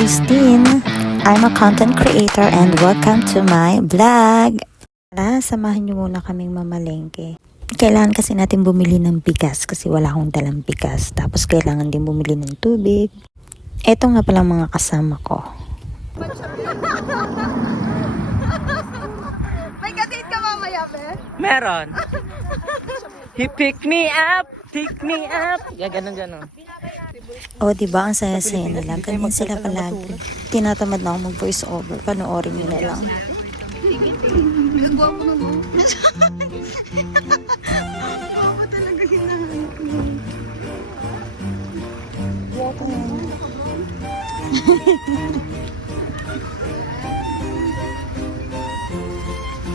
Christine. I'm a content creator and welcome to my vlog. Samahan niyo muna kaming mamalengke. Kailangan kasi natin bumili ng bigas kasi wala akong dalang bigas. Tapos kailangan din bumili ng tubig. Eto nga palang mga kasama ko. May katid ka mamaya, be? Meron. He pick me up. Pick me up. Yeah, ganun. O, diba? Ang saya-saya nila. Ganyan sila palagi. Tinatamad na ako mag-voice over. Panoorin nyo na lang. Nagwapo na mo. Gwapo talaga hinahanap mo. Gwapo na.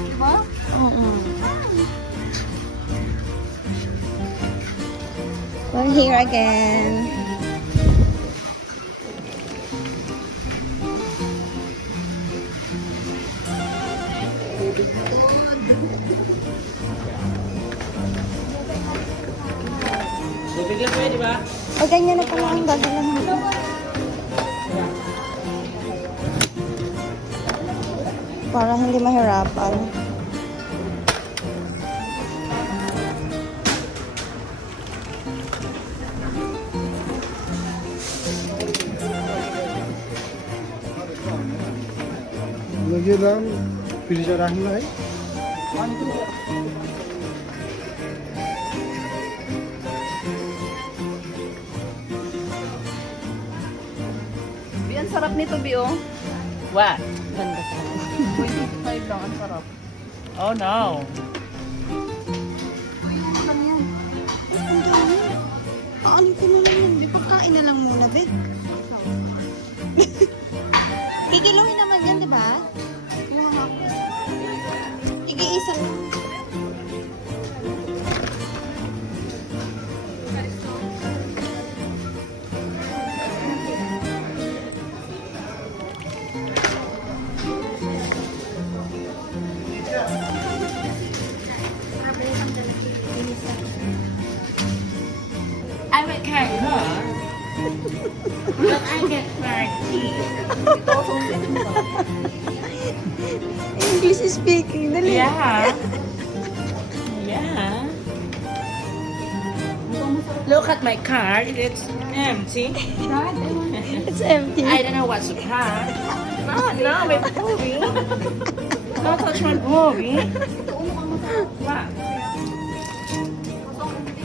Diba? Oo. We're here again. Tubig lang pwede ba? O, ganyan na pala ang gagawin mo. Para hindi mahirapan. लगे नाम फ्रिज राख्नु है Bi, ang sarap nito, Bi, oh. What? Ganda pa. 25 lang, ang sarap. Oh no. Paano ko na lang yun? Di pagkain na lang muna, be. Kikilawin naman yan, di ba? Yung hapos. Igi-isa lang. I will carry her. But I get party. English speaking. Dali. Yeah. Yeah. Look at my car. It's empty. It's empty. I don't know what's the car. No, my booby. Don't touch my booby. What?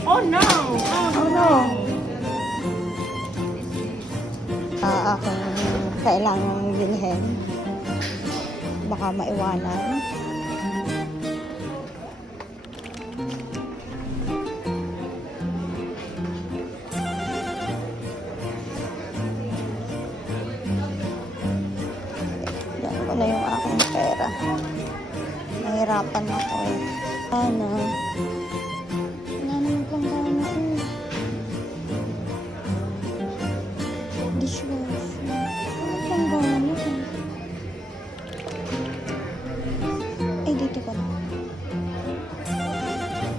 Oh no! Oh no! Akong kailangang bilhin. Baka maiwanan. Yan ko na yung aking pera. Nahirapan ako eh. Ano? Wala naman pang gana ko. Dishwasher. Wala pang gana ko. Ay, dito ka na.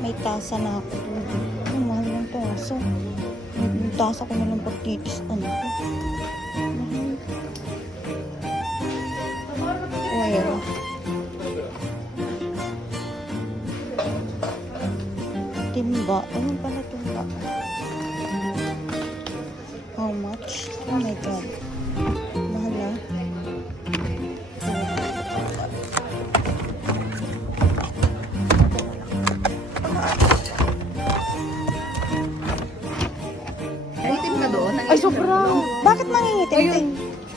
May tasa na ako doon. Ang mahal ng tasa. Yung tasa ko na lang pagtitis. Ano ko? Well. Timba. Ano pala timba? How much? Oh my God. Mahal na. Itim ka doon. Ay, sobrang. Bakit mangingitim? Ayun.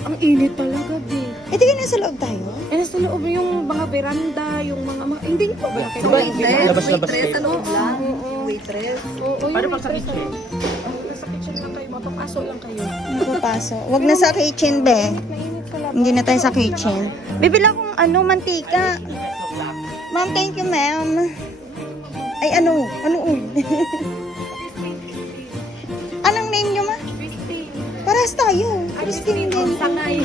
Ang init talaga, be. Eh, di nasa loob tayo? Eh, nasa loob yung mga veranda, yung mga hindi pa ba? So, waitress. Labas-labas Waitress, kayo. sa loob lang. Oo. Waitress. Oo, Paano yung pag sa waitress kitchen? na- Sa kitchen lang kayo, mapapasok lang kayo. Hindi ko paso. Wag na sa kitchen, be. Mainit pala. Hindi na tayo sa kitchen. Bibila akong mantika. Ma'am, thank you, ma'am. Ay, ano? Ano? Anong name nyo, ma? Paras tayo. Christine din. Sangay.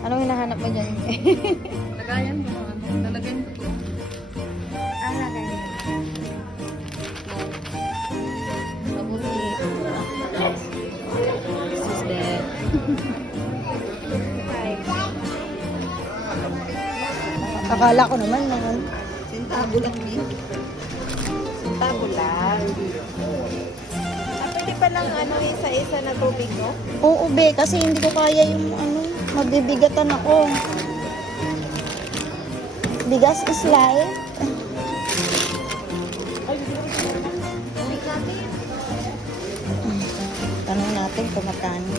Anong hinahanap mo dyan? Lagayan mo. Lalagyan ko to. Akala ko naman naman. Sintabo lang din. Sintabo lang. Pwede pa lang isa-isa na tubig, no? Oo, be, kasi hindi ko kaya yung mabibigatan ako. Bigas is life. Tanong natin kung magkano.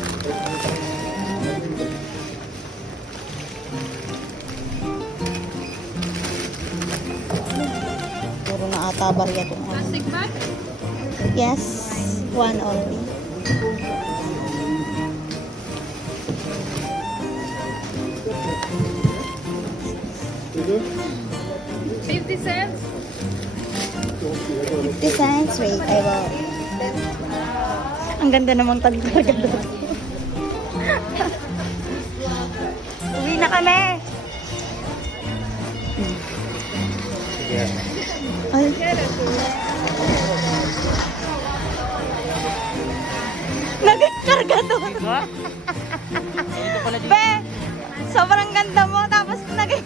Puro na ata barya itong ano. Plastic bag? Yes, one only. Ito? 50 cents? 50 cents. Wait, I will. Ang ganda namang tagdagan doon. Uwi na kami. Ay. Nagkarga doon. Be, sobrang ganda mo. Tapos naging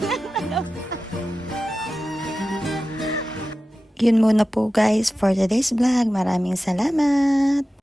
Yun muna po guys for today's vlog. Maraming salamat.